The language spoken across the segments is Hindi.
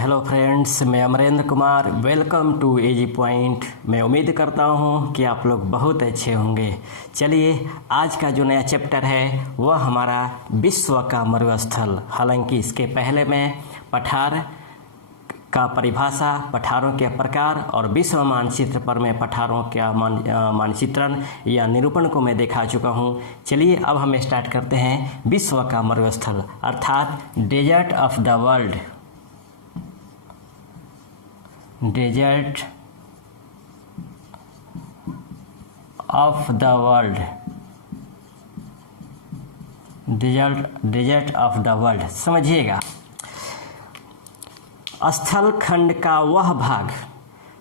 हेलो फ्रेंड्स, मैं Amrendra Kumar. Welcome to AG point. मैं उम्मीद करता हूं कि आप लोग बहुत अच्छे होंगे। चलिए, आज का जो नया चैप्टर है वह हमारा विश्व का मरुस्थल। हालांकि इसके पहले मैं पठार का परिभाषा, पठारों के प्रकार और विश्व मानचित्र पर मैं पठारों का मानचित्रण या निरूपण को मैं दिखा चुका हूं। चलिए अब हम स्टार्ट करते हैं विश्व का मरुस्थल अर्थात desert of the world. Desert of the world, desert of the world. समझिएगा, स्थल खंड का वह भाग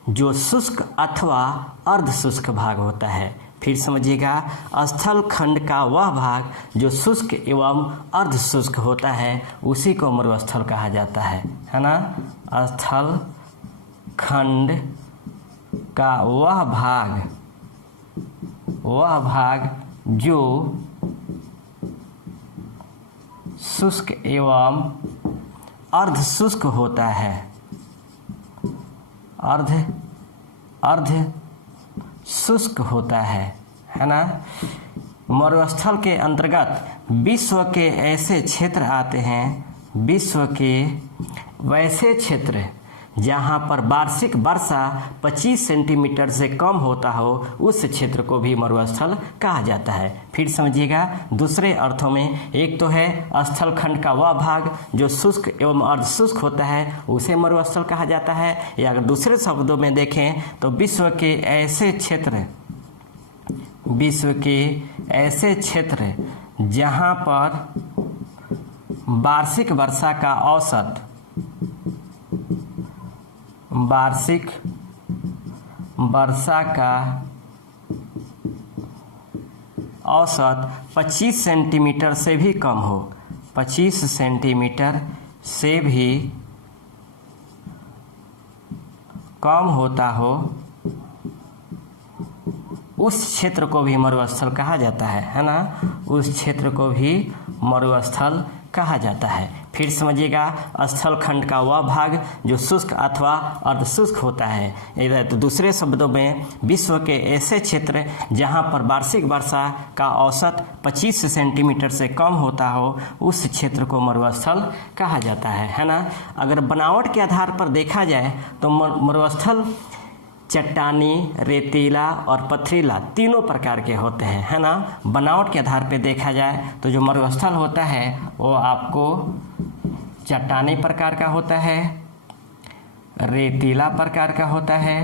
जो शुष्क अथवा अर्ध शुष्क भाग होता है। फिर समझिएगा, स्थल खंड का वह भाग जो शुष्क एवं अर्ध शुष्क होता है उसी को मरुस्थल कहा जाता है ना। स्थल खंड का वह भाग जो शुष्क एवं अर्ध शुष्क होता है, अर्ध शुष्क होता है ना। मरुस्थल के अंतर्गत विश्व के ऐसे क्षेत्र आते हैं, विश्व के वैसे क्षेत्र जहाँ पर वार्षिक वर्षा 25 सेंटीमीटर से कम होता हो उस क्षेत्र को भी मरुस्थल कहा जाता है। फिर समझिएगा, दूसरे अर्थों में एक तो है स्थल खंड का वह भाग जो शुष्क एवं अर्ध शुष्क होता है उसे मरुस्थल कहा जाता है, या अगर दूसरे शब्दों में देखें तो विश्व के ऐसे क्षेत्र जहाँ पर वार्षिक वर्षा का औसत 25 सेंटीमीटर से भी कम हो, 25 सेंटीमीटर से भी कम होता हो, उस क्षेत्र को भी मरुस्थल कहा जाता है ना। उस क्षेत्र को भी मरुस्थल कहा जाता है। फिर समझिएगा, स्थल खंड का वह भाग जो शुष्क अथवा अर्ध शुष्क होता है। इधर तो दूसरे शब्दों में विश्व के ऐसे क्षेत्र जहां पर वार्षिक वर्षा का औसत 25 सेंटीमीटर से कम होता हो उस क्षेत्र को मरुस्थल कहा जाता है ना। अगर बनावट के आधार पर देखा जाए तो मरुस्थल चट्टानी, रेतीला और पथरीला तीनों प्रकार के होते हैं, है ना। बनावट के आधार पर देखा जाए तो जो मरुस्थल होता है वो आपको चट्टानी प्रकार का होता है, रेतीला प्रकार का होता है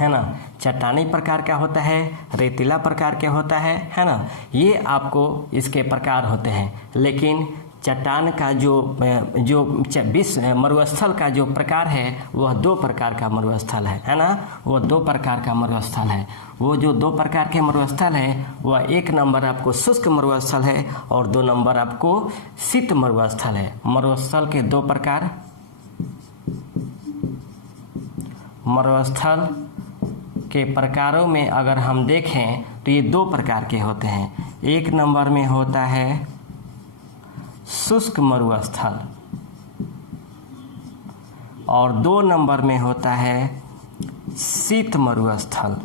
ना। चट्टानी प्रकार का होता है, रेतीला प्रकार के होता है ना। ये आपको इसके प्रकार होते हैं। लेकिन चट्टान का जो मरुस्थल का जो प्रकार है वह 2 प्रकार का मरुस्थल है ना। वह 2 प्रकार का मरुस्थल है। वो जो 2 प्रकार के मरुस्थल है वह 1 नंबर आपको शुष्क मरुस्थल है और 2 नंबर आपको शीत मरुस्थल है। मरुस्थल के 2 प्रकार, मरुस्थल के प्रकारों में अगर हम देखें तो ये 2 प्रकार के होते हैं। 1 नंबर में होता है शुष्क मरुस्थल और 2 नंबर में होता है शीत मरुस्थल।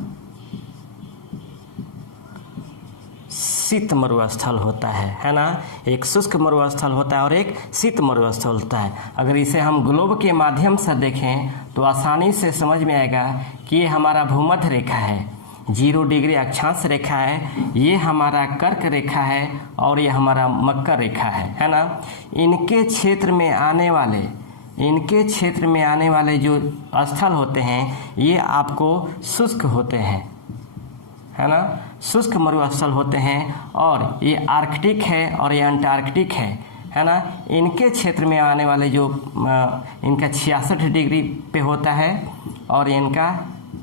शीत मरुस्थल होता है ना। एक शुष्क मरुस्थल होता है और एक शीत मरुस्थल होता है। अगर इसे हम ग्लोब के माध्यम से देखें तो आसानी से समझ में आएगा कि ये हमारा भूमध्य रेखा है, 0 डिग्री अक्षांश रेखा है, ये हमारा कर्क रेखा है और ये हमारा मकर रेखा है ना। इनके क्षेत्र में आने वाले जो स्थल होते हैं ये आपको शुष्क होते हैं, है ना। शुष्क मरुस्थल होते हैं और ये आर्कटिक है और ये अंटार्कटिक है ना। इनके क्षेत्र में आने वाले जो इनका 66 डिग्री पे होता है और इनका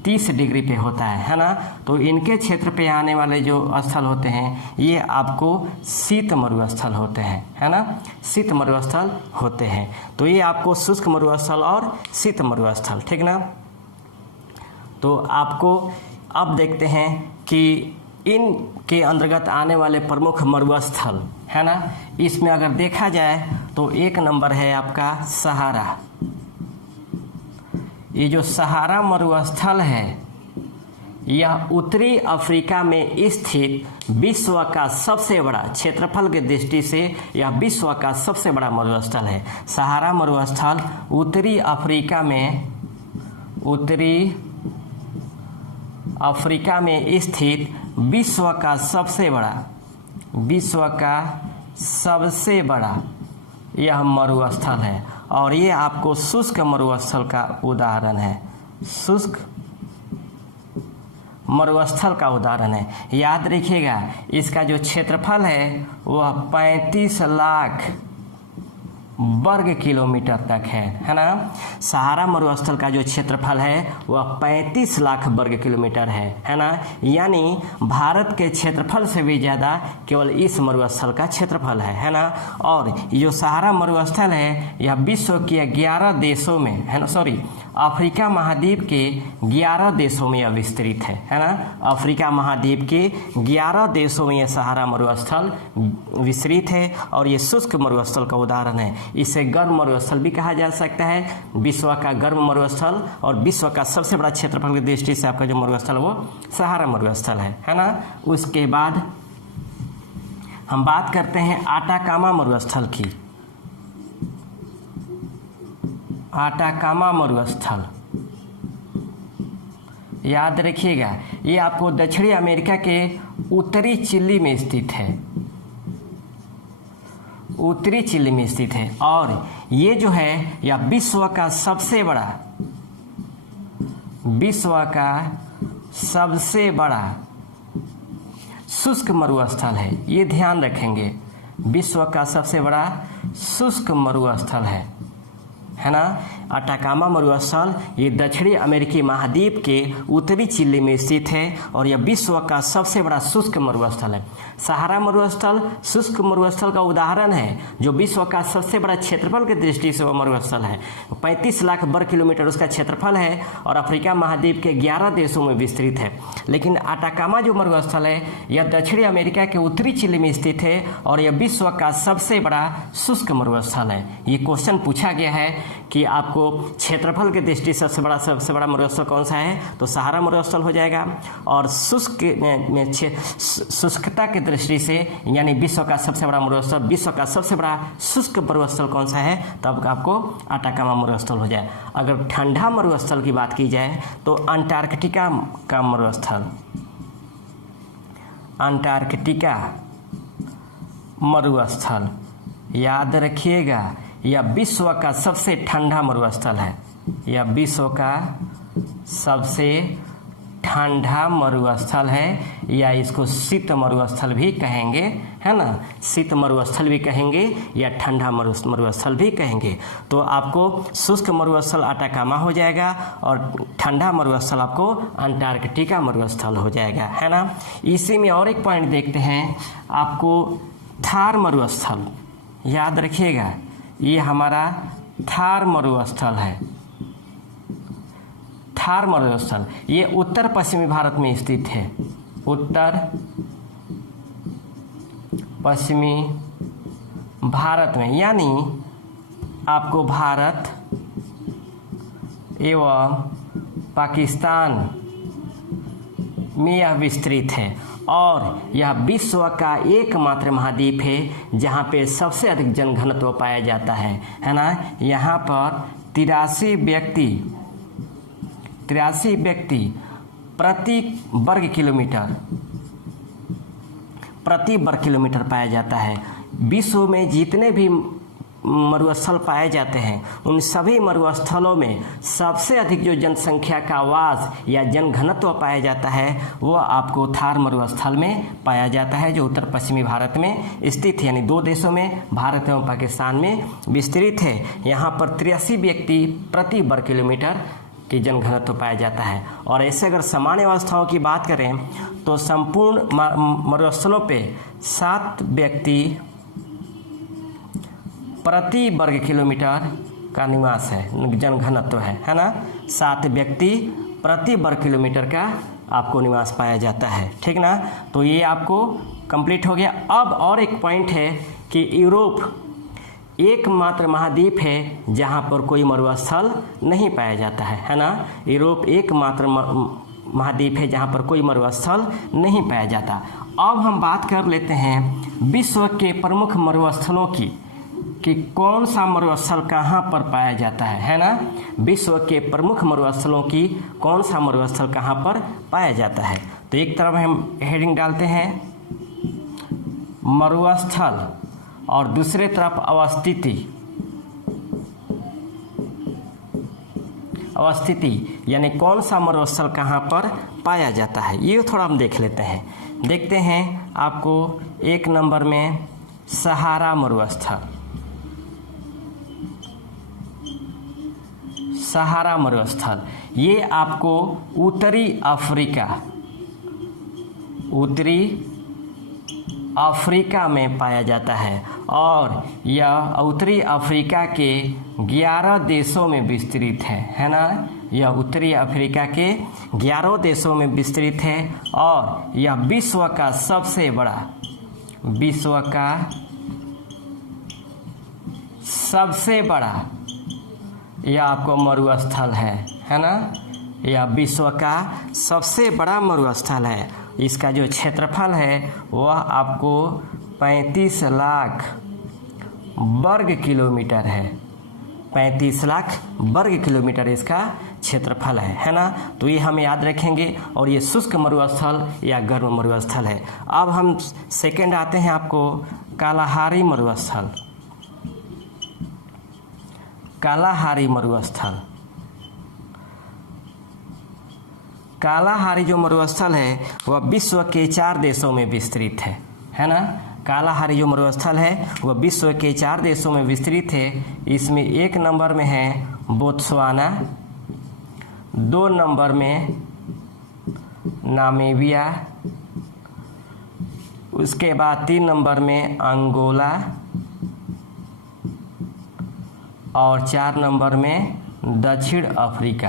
30 डिग्री पे होता है ना। तो इनके क्षेत्र पे आने वाले जो स्थल होते हैं ये आपको शीत मरुस्थल होते हैं, है ना। शीत मरुस्थल होते हैं। तो ये आपको शुष्क मरुस्थल और शीत मरुस्थल, ठीक ना। तो आपको अब देखते हैं कि इन के अंतर्गत आने वाले प्रमुख मरुस्थल है ना, इसमें अगर देखा जाए तो एक नंबर है आपका सहारा। ये जो सहारा मरुस्थल है यह उत्तरी अफ्रीका में स्थित विश्व का सबसे बड़ा, क्षेत्रफल की दृष्टि से यह विश्व का सबसे बड़ा मरुस्थल है। सहारा मरुस्थल उत्तरी अफ्रीका में स्थित विश्व का सबसे बड़ा यह मरुस्थल है और ये आपको शुष्क मरुस्थल का उदाहरण है। शुष्क मरुस्थल का उदाहरण है। याद रखिएगा इसका जो क्षेत्रफल है वह 35 लाख वर्ग किलोमीटर तक है ना। सहारा मरुस्थल का जो क्षेत्रफल है वह 35 लाख वर्ग किलोमीटर है ना। यानी भारत के क्षेत्रफल से भी ज़्यादा केवल इस मरुस्थल का क्षेत्रफल है ना। और ये जो सहारा मरुस्थल है यह विश्व के 11 देशों में है ना, अफ्रीका महाद्वीप के 11 देशों में यह विस्तृत है ना। अफ्रीका महाद्वीप के 11 देशों में यह सहारा मरुस्थल विस्तृत है और ये शुष्क मरुस्थल का उदाहरण है। इसे गर्म मरुस्थल भी कहा जा सकता है, विश्व का गर्म मरुस्थल, और विश्व का सबसे बड़ा क्षेत्रफल की दृष्टि से आपका जो मरुस्थल वो सहारा मरुस्थल है ना। उसके बाद हम बात करते हैं आटाकामा मरुस्थल की। आटाकामा मरुस्थल याद रखिएगा ये आपको दक्षिणी अमेरिका के उत्तरी चिली में स्थित है, उत्तरी चिली में स्थित है। और ये जो है यह विश्व का सबसे बड़ा शुष्क मरुस्थल है। ये ध्यान रखेंगे, विश्व का सबसे बड़ा शुष्क मरुस्थल है ना। आटाकामा मरुस्थल ये दक्षिणी अमेरिकी महाद्वीप के उत्तरी चिली में स्थित है और यह विश्व का सबसे बड़ा शुष्क मरुस्थल है। सहारा मरुस्थल शुष्क मरुस्थल का उदाहरण है जो विश्व का सबसे बड़ा क्षेत्रफल की दृष्टि से वह मरुस्थल है। 35 लाख वर्ग किलोमीटर उसका क्षेत्रफल है और अफ्रीका महाद्वीप के 11 देशों में विस्तृत है। लेकिन आटाकामा जो मरुस्थल है यह दक्षिणी अमेरिका के उत्तरी चिली में स्थित है और यह विश्व का सबसे बड़ा शुष्क मरुस्थल है। ये क्वेश्चन पूछा गया है कि आपको क्षेत्रफल की दृष्टि से सबसे बड़ा मरुस्थल कौन सा है, तो सहारा मरुस्थल हो जाएगा। और शुष्क में शुष्कता की दृष्टि से यानी विश्व का सबसे बड़ा मरुस्थल, विश्व का सबसे बड़ा शुष्क मरुस्थल कौन सा है, तब आपको आटाकामा मरुस्थल हो जाए। अगर ठंडा मरुस्थल की बात की जाए तो अंटार्कटिका का मरुस्थल, अंटार्कटिका मरुस्थल याद रखिएगा यह विश्व का सबसे ठंडा मरुस्थल है। यह विश्व का सबसे ठंडा मरुस्थल है, या इसको शीत मरुस्थल भी कहेंगे है ना। शीत मरुस्थल भी कहेंगे या ठंडा मरुस्थल भी कहेंगे। तो आपको शुष्क मरुस्थल आटाकामा हो जाएगा और ठंडा मरुस्थल आपको अंटार्कटिका मरुस्थल हो जाएगा है ना। इसी में और एक पॉइंट देखते हैं, आपको थार मरुस्थल याद रखिएगा, ये हमारा थार मरुस्थल है। थार मरुस्थल ये उत्तर पश्चिमी भारत में स्थित है, उत्तर पश्चिमी भारत में, यानी आपको भारत एवं पाकिस्तान में यह विस्तृत है और यह विश्व का एकमात्र महाद्वीप है जहाँ पे सबसे अधिक जनघनत्व पाया जाता है ना। यहाँ पर 83 व्यक्ति प्रति वर्ग किलोमीटर पाया जाता है। विश्व में जितने भी मरुस्थल पाए जाते हैं उन सभी मरुस्थलों में सबसे अधिक जो जनसंख्या का वास या जनघनत्व पाया जाता है वो आपको थार मरुस्थल में पाया जाता है, जो उत्तर पश्चिमी भारत में स्थित है, यानी 2 देशों में भारत एवं पाकिस्तान में विस्तृत है। यहाँ पर 83 व्यक्ति प्रति वर्ग किलोमीटर की जनघनत्व पाया जाता है। और ऐसे अगर सामान्य अवस्थाओं की बात करें तो संपूर्ण मरुस्थलों पे 7 व्यक्ति प्रति वर्ग किलोमीटर का निवास है, जनघनत्व है ना। 7 व्यक्ति प्रति वर्ग किलोमीटर का आपको निवास पाया जाता है। ठीक ना, तो ये आपको कंप्लीट हो गया। अब और एक पॉइंट है कि यूरोप एकमात्र महाद्वीप है जहाँ पर कोई मरुस्थल नहीं पाया जाता है ना। यूरोप एकमात्र महाद्वीप है जहाँ पर कोई मरुस्थल नहीं पाया जाता। अब हम बात कर लेते हैं विश्व के प्रमुख मरुस्थलों की कि कौन सा मरुस्थल कहाँ पर पाया जाता है ना। विश्व के प्रमुख मरुस्थलों की कौन सा मरुस्थल कहाँ पर पाया जाता है। तो एक तरफ हम हेडिंग डालते हैं मरुस्थल और दूसरे तरफ अवस्थिति यानी कौन सा मरुस्थल कहाँ पर पाया जाता है, ये थोड़ा हम देख लेते हैं। देखते हैं आपको एक नंबर में सहारा मरुस्थल। सहारा मरुस्थल ये आपको उत्तरी अफ्रीका में पाया जाता है और यह उत्तरी अफ्रीका के 11 देशों में विस्तृत है ना। यह उत्तरी अफ्रीका के 11 देशों में विस्तृत है और यह विश्व का सबसे बड़ा यह आपको मरुस्थल है ना। यह विश्व का सबसे बड़ा मरुस्थल है। इसका जो क्षेत्रफल है वह आपको 35 लाख वर्ग किलोमीटर है। 35 लाख वर्ग किलोमीटर इसका क्षेत्रफल है ना। तो ये हम याद रखेंगे और ये शुष्क मरुस्थल या गर्म मरुस्थल है। अब हम सेकंड आते हैं आपको कालाहारी मरुस्थल। कालाहारी मरुस्थल, कालाहारी जो मरुस्थल है वह विश्व के 4 देशों में विस्तृत है ना। कालाहारी जो मरुस्थल है वह विश्व के 4 देशों में विस्तृत है। इसमें एक नंबर में है बोत्सवाना, 2 नंबर में नामीबिया, उसके बाद 3 नंबर में अंगोला और 4 नंबर में दक्षिण अफ्रीका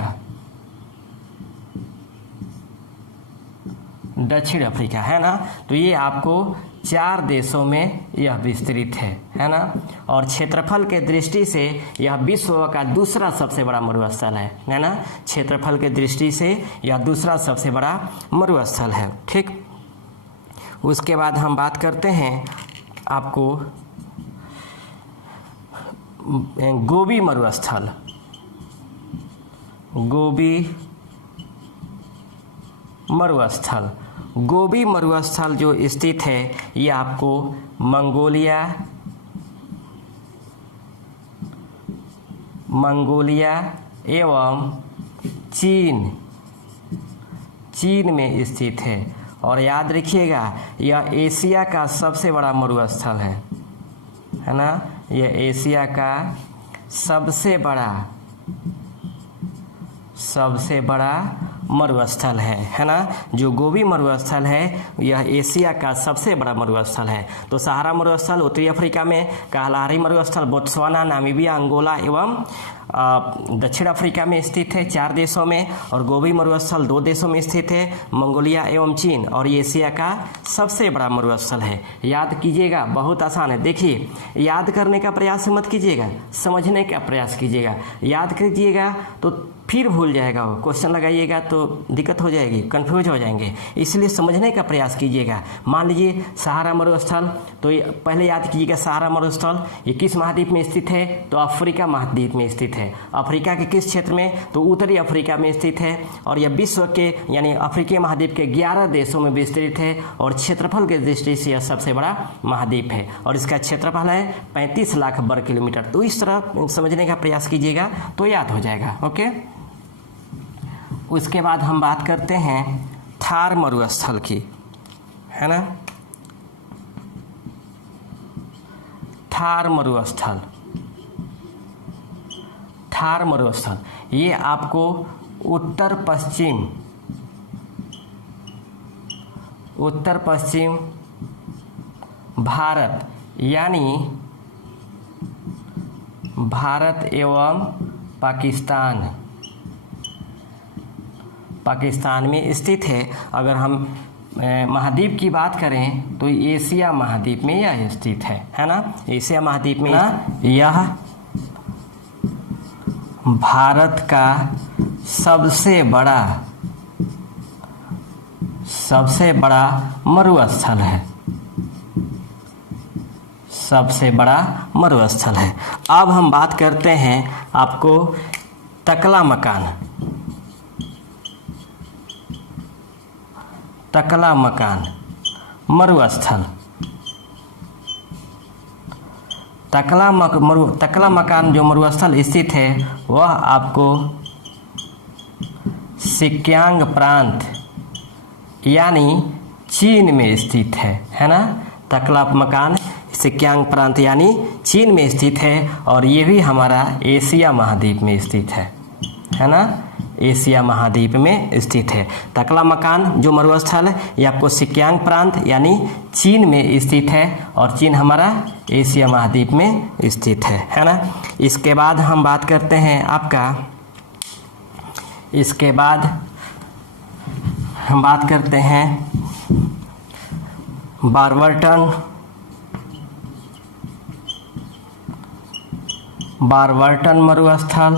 है ना। तो ये आपको 4 देशों में यह विस्तृत है ना। और क्षेत्रफल के दृष्टि से यह विश्व का दूसरा सबसे बड़ा मरुस्थल है ना। क्षेत्रफल के दृष्टि से यह दूसरा सबसे बड़ा मरुस्थल है। ठीक, उसके बाद हम बात करते हैं आपको गोबी मरुस्थल। गोबी मरुस्थल जो स्थित है ये आपको मंगोलिया एवं चीन में स्थित है। और याद रखिएगा यह एशिया का सबसे बड़ा मरुस्थल है ना। यह एशिया का सबसे बड़ा मरुस्थल है ना। जो गोबी मरुस्थल है यह एशिया का सबसे बड़ा मरुस्थल है। तो सहारा मरुस्थल उत्तरी अफ्रीका में, कालाहारी मरुस्थल बोत्सवाना, नामीबिया, अंगोला एवं दक्षिण अफ्रीका में स्थित है 4 देशों में। और गोबी मरुस्थल 2 देशों में स्थित है, मंगोलिया एवं चीन। और ये एशिया का सबसे बड़ा मरुस्थल है। याद कीजिएगा, बहुत आसान है। देखिए, याद करने का प्रयास मत कीजिएगा, समझने का प्रयास कीजिएगा। याद कीजिएगा तो फिर भूल जाएगा, वो क्वेश्चन लगाइएगा तो दिक्कत हो जाएगी, कंफ्यूज हो जाएंगे। इसलिए समझने का प्रयास कीजिएगा। मान लीजिए सहारा मरुस्थल, तो पहले याद कीजिएगा सहारा मरुस्थल ये किस महाद्वीप में स्थित है, तो अफ्रीका महाद्वीप में स्थित है। अफ्रीका के किस क्षेत्र में, तो उत्तरी अफ्रीका में स्थित है। और यह विश्व के यानी अफ्रीकी महाद्वीप के 11 देशों में विस्तृत है। और क्षेत्रफल के दृष्टि से यह सबसे बड़ा महाद्वीप है और इसका क्षेत्रफल है 35 लाख वर्ग किलोमीटर। तो इस तरह समझने का प्रयास कीजिएगा तो याद हो जाएगा। ओके, उसके बाद हम बात करते हैं थार मरुस्थल की, है ना। थार मरुस्थल ये आपको उत्तर पश्चिम भारत यानी भारत एवं पाकिस्तान में स्थित है। अगर हम महाद्वीप की बात करें तो एशिया महाद्वीप में यह स्थित है ना। एशिया महाद्वीप में यह भारत का सबसे बड़ा मरुस्थल है, सबसे बड़ा मरुस्थल है। अब हम बात करते हैं आपको तकला मकान मरुस्थल। तकला मकान जो मरुस्थल स्थित है वह आपको सिक्यांग प्रांत यानी चीन में स्थित है ना। तकला मकान सिक्यांग प्रांत यानी चीन में स्थित है और ये भी हमारा एशिया महाद्वीप में स्थित है ना। एशिया महाद्वीप में स्थित है। तकला मकान जो मरुस्थल है ये आपको सिक्यांग प्रांत यानी चीन में स्थित है और चीन हमारा एशिया महाद्वीप में स्थित है ना। इसके बाद हम बात करते हैं आपका, इसके बाद हम बात करते हैं बारवार्टन मरुस्थल,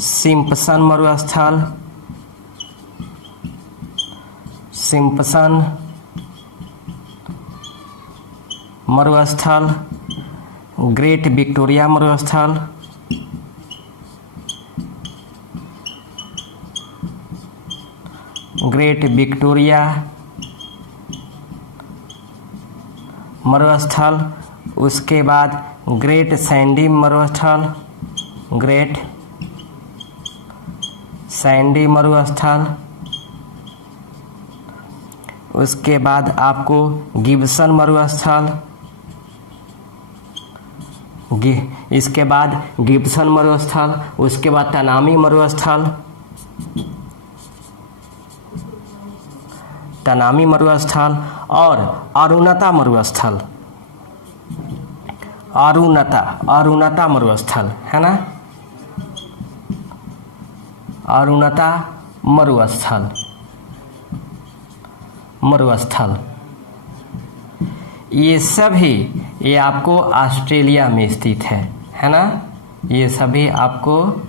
सिम्पसन मरुस्थल, ग्रेट विक्टोरिया मरुस्थल, ग्रेट विक्टोरिया मरुस्थल। उसके बाद ग्रेट सैंडी मरुस्थल, ग्रेट सैंडी मरुस्थल। उसके बाद आपको गिब्सन मरुस्थल, इसके बाद गिब्सन मरुस्थल। उसके बाद तनामी मरुस्थल, तनामी मरुस्थल और अरुणता मरुस्थल, अरुणता मरुस्थल है ना। अरुणता मरुस्थल ये सभी ये आपको ऑस्ट्रेलिया में स्थित है ना। ये सभी आपको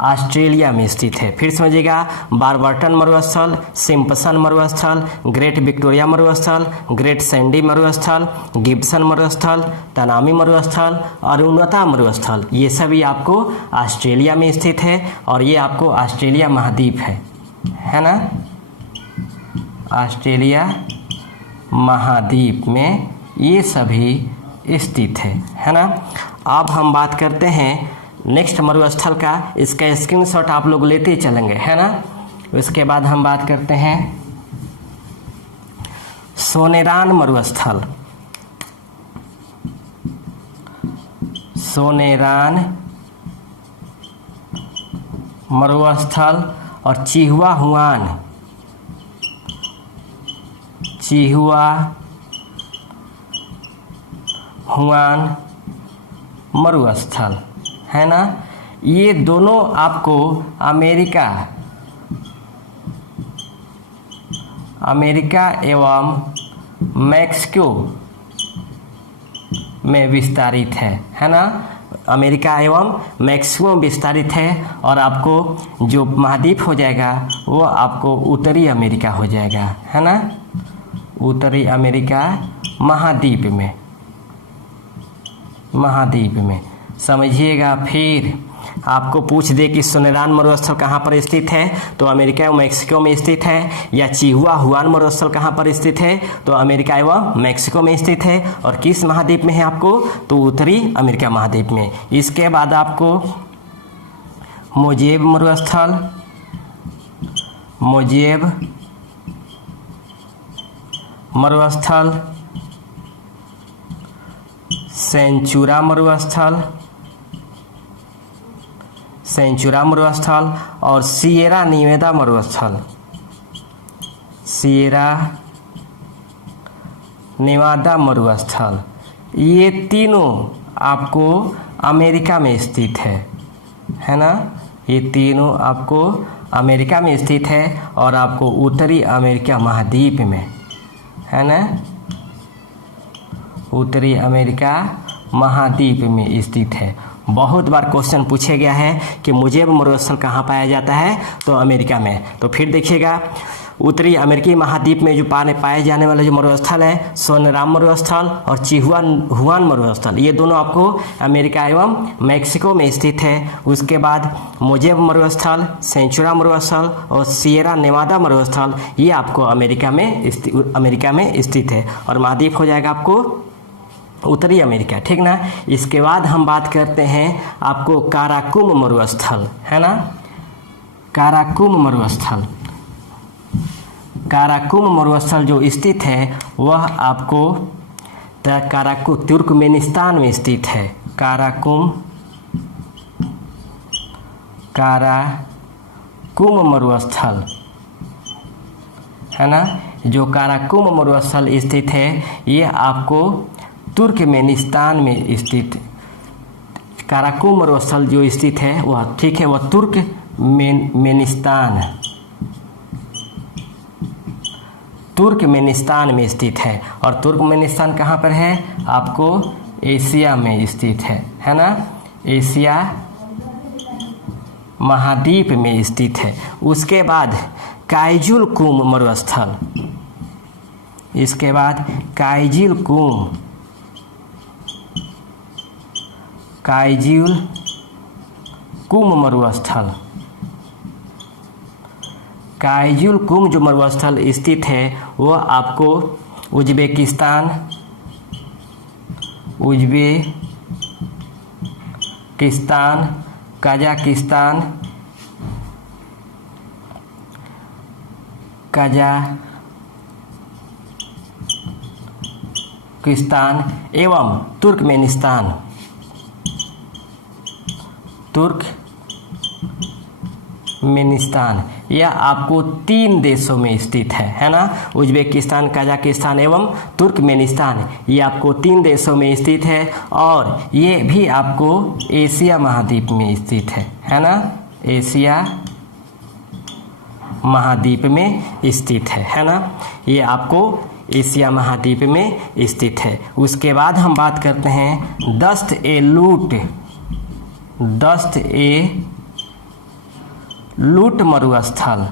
ऑस्ट्रेलिया में स्थित है। फिर समझिएगा, बारवार्टन मरुस्थल, सिम्पसन मरुस्थल, ग्रेट विक्टोरिया मरुस्थल, ग्रेट सैंडी मरुस्थल, गिब्सन मरुस्थल, तनामी मरुस्थल, अरुणता मरुस्थल, ये सभी आपको ऑस्ट्रेलिया में स्थित है और ये आपको ऑस्ट्रेलिया महाद्वीप है ना। ऑस्ट्रेलिया महाद्वीप में ये सभी स्थित है ना। अब हम बात करते हैं नेक्स्ट मरुस्थल का, इसका स्क्रीनशॉट आप लोग लेते चलेंगे है ना। उसके बाद हम बात करते हैं सोनेरान मरुस्थल, सोनेरान मरुस्थल और चिहुआ हुआन मरुस्थल है ना। ये दोनों आपको अमेरिका एवं मैक्सिको में विस्तारित है ना। अमेरिका एवं मैक्सिको में विस्तारित है और आपको जो महाद्वीप हो जाएगा वो आपको उत्तरी अमेरिका हो जाएगा है ना। उत्तरी अमेरिका महाद्वीप में समझिएगा। फिर आपको पूछ दे कि सोनेरान मरुस्थल कहाँ पर स्थित है, तो अमेरिका एवं मैक्सिको में स्थित है, या चिहुआ हुआन मरुस्थल कहाँ पर स्थित है, तो अमेरिका एवं मैक्सिको में स्थित है, और किस महाद्वीप में है आपको, तो उत्तरी अमेरिका महाद्वीप में। इसके बाद आपको मोजेब मरुस्थल, सेंचुरा मरुस्थल और सिएरा नेवादा मरुस्थल, ये तीनों आपको अमेरिका में स्थित है ना, ये तीनों आपको अमेरिका में स्थित है और आपको उत्तरी अमेरिका महाद्वीप में, है ना, उत्तरी अमेरिका महाद्वीप में स्थित है। बहुत बार क्वेश्चन पूछा गया है कि मुजेब मरुस्थल कहाँ पाया जाता है, तो अमेरिका में। तो फिर देखिएगा, उत्तरी अमेरिकी महाद्वीप में जो पाए जाने वाले जो मरुस्थल है, सोनराम मरुस्थल और हुआन मरुस्थल, ये दोनों आपको अमेरिका एवं मैक्सिको में स्थित है। उसके बाद मुजेब मरुस्थल, सेंचुरा मरुस्थल और सिएरा नेवादा मरुस्थल, ये आपको अमेरिका में स्थित है और महाद्वीप हो जाएगा आपको उत्तरी अमेरिका, ठीक ना। इसके बाद हम बात करते हैं आपको काराकुम मरुस्थल, है ना, काराकुम मरुस्थल। काराकुम मरुस्थल जो स्थित है वह आपको तुर्कमेनिस्तान में स्थित है। काराकुम मरुस्थल, है ना, जो काराकुम मरुस्थल स्थित है ये आपको तुर्कमेनिस्तान में स्थित, काराकुम मरुस्थल जो स्थित है वह, ठीक है, वह तुर्कमेनिस्तान में स्थित है। और तुर्कमेनिस्तान कहाँ पर है, आपको एशिया में स्थित है ना, एशिया महाद्वीप में स्थित है। उसके बाद काइजुलकुम मरुस्थल, इसके बाद काइजुलकुम मरुस्थल, काइजुलकुम जो मरुस्थल स्थित है वह आपको उज्बेकिस्तान, कजाकिस्तान एवं तुर्कमेनिस्तान, यह आपको 3 देशों में स्थित है ना, उज्बेकिस्तान, कजाकिस्तान एवं तुर्कमेनिस्तान, ये आपको 3 देशों में स्थित है और ये भी आपको एशिया महाद्वीप में स्थित है ना, एशिया महाद्वीप में स्थित है ना, ये आपको एशिया महाद्वीप में स्थित है। उसके बाद हम बात करते हैं दस्त-ए-लूट मरुस्थल,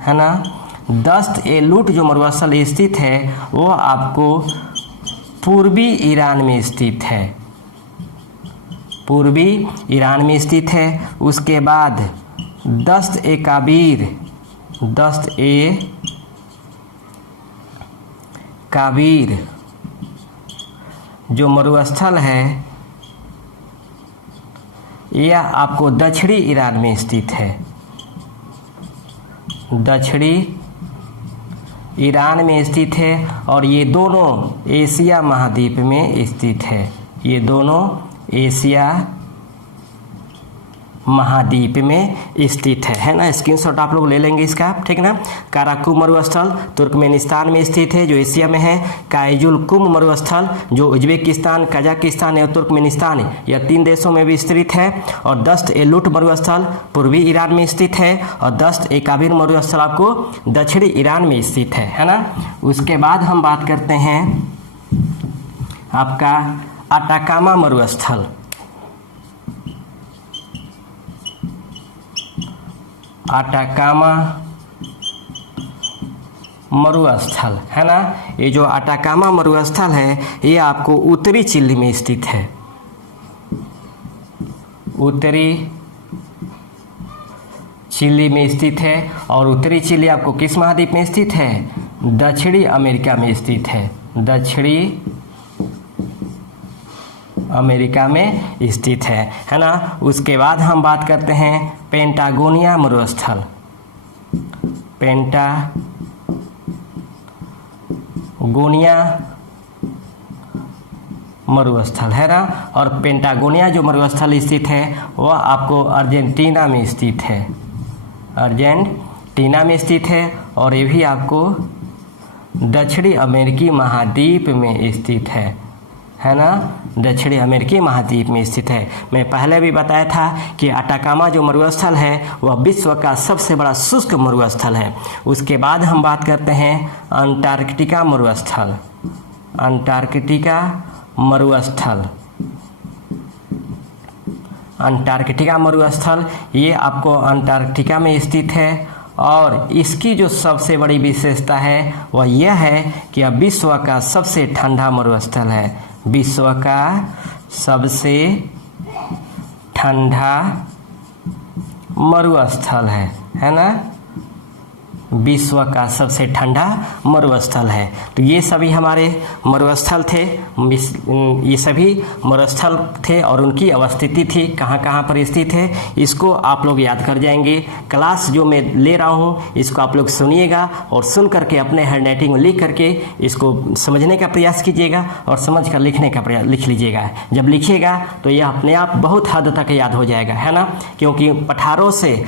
है ना। दस्त-ए-लूट जो मरुस्थल स्थित है वो आपको पूर्वी ईरान में स्थित है, पूर्वी ईरान में स्थित है। उसके बाद दस्त-ए-काबीर जो मरुस्थल है यह आपको दक्षिणी ईरान में स्थित है, दक्षिणी ईरान में स्थित है और ये दोनों एशिया महाद्वीप में स्थित है, ये दोनों एशिया महाद्वीप में स्थित है ना। स्क्रीनशॉट आप लोग ले लेंगे इसका, ठीक ना। काराकुम मरुस्थल तुर्कमेनिस्तान में स्थित है जो एशिया में है। काइजुलकुम मरुस्थल जो उज्बेकिस्तान, कजाकिस्तान और तुर्कमेनिस्तान यह 3 देशों में विस्तृत है। और दस्त-ए-लूट मरुस्थल पूर्वी ईरान में स्थित है और दस्त-ए-काबीर मरुस्थल आपको दक्षिणी ईरान में स्थित है ना। उसके बाद हम बात करते हैं आपका अटाकामा मरुस्थल, अटाकामा मरुस्थल, है ना। ये जो अटाकामा मरुस्थल है ये आपको उत्तरी चिली में स्थित है, उत्तरी चिली में स्थित है। और उत्तरी चिली आपको किस महाद्वीप में स्थित है, दक्षिणी अमेरिका में स्थित है, दक्षिणी अमेरिका में स्थित है ना। उसके बाद हम बात करते हैं पेंटागोनिया मरुस्थल, पेंटागोनिया मरुस्थल, है ना। और पेंटागोनिया जो मरुस्थल स्थित है वह आपको अर्जेंटीना में स्थित है, अर्जेंटीना में स्थित है। और ये भी आपको दक्षिणी अमेरिकी महाद्वीप में स्थित है, है ना, दक्षिणी अमेरिकी महाद्वीप में स्थित है। मैं पहले भी बताया था कि अटाकामा जो मरुस्थल है वह विश्व का सबसे बड़ा शुष्क मरुस्थल है। उसके बाद हम बात करते हैं अंटार्कटिका मरुस्थल। अंटार्कटिका मरुस्थल, अंटार्कटिका मरुस्थल ये आपको अंटार्कटिका में स्थित है और इसकी जो सबसे बड़ी विशेषता है वह यह है कि यह विश्व का सबसे ठंडा मरुस्थल है। विश्व का सबसे ठंडा मरुस्थल है ना, विश्व का सबसे ठंडा मरुस्थल है। तो ये सभी हमारे मरुस्थल थे, ये सभी मरुस्थल थे और उनकी अवस्थिति थी, कहाँ कहाँ पर स्थित है, इसको आप लोग याद कर जाएंगे। क्लास जो मैं ले रहा हूँ इसको आप लोग सुनिएगा और सुन करके अपने हैंडराइटिंग में लिख करके इसको समझने का प्रयास कीजिएगा और समझ कर लिखने का प्रयास लिख लीजिएगा। जब लिखिएगा तो यह अपने आप बहुत हद तक याद हो जाएगा, है ना, क्योंकि पठारों से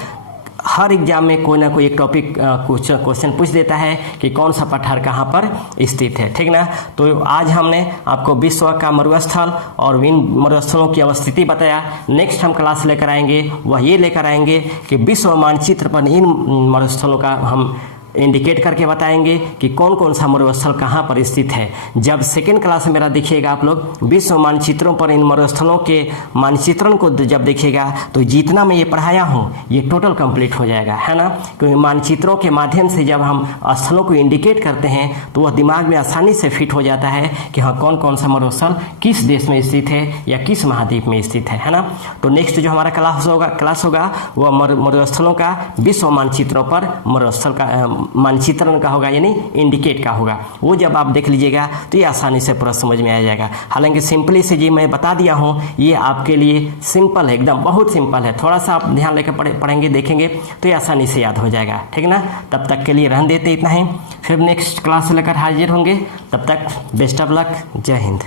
हर एग्जाम में कोई ना कोई एक टॉपिक क्वेश्चन पूछ देता है कि कौन सा पठार कहाँ पर स्थित है, ठीक ना। तो आज हमने आपको विश्व का मरुस्थल और इन मरुस्थलों की अवस्थिति बताया। नेक्स्ट हम क्लास लेकर आएंगे, वह ये लेकर आएंगे कि विश्व मानचित्र पर इन मरुस्थलों का हम इंडिकेट करके बताएंगे कि कौन कौन सा मरुस्थल कहाँ पर स्थित है। जब सेकेंड क्लास मेरा देखिएगा आप लोग विश्व मानचित्रों पर इन मरुस्थलों के मानचित्रण को जब देखिएगा तो जितना मैं ये पढ़ाया हूँ ये टोटल कंप्लीट हो जाएगा, है ना, क्योंकि मानचित्रों के माध्यम से जब हम स्थलों को इंडिकेट करते हैं तो वह दिमाग में आसानी से फिट हो जाता है कि हाँ कौन कौन सा मरुस्थल किस देश में स्थित है या किस महाद्वीप में स्थित है ना। तो नेक्स्ट जो हमारा क्लास होगा वह मरुस्थलों का विश्व मानचित्रों पर मरुस्थल का मानचित्रण का होगा, यानी इंडिकेट का होगा। वो जब आप देख लीजिएगा तो ये आसानी से पूरा समझ में आ जाएगा। हालांकि सिंपली से जी मैं बता दिया हूँ, ये आपके लिए सिंपल है, एकदम बहुत सिंपल है। थोड़ा सा आप ध्यान लेकर पढ़ेंगे देखेंगे तो ये आसानी से याद हो जाएगा, ठीक ना। तब तक के लिए रहने देते इतना ही, फिर नेक्स्ट क्लास लेकर हाजिर होंगे। तब तक बेस्ट ऑफ लक, जय हिंद।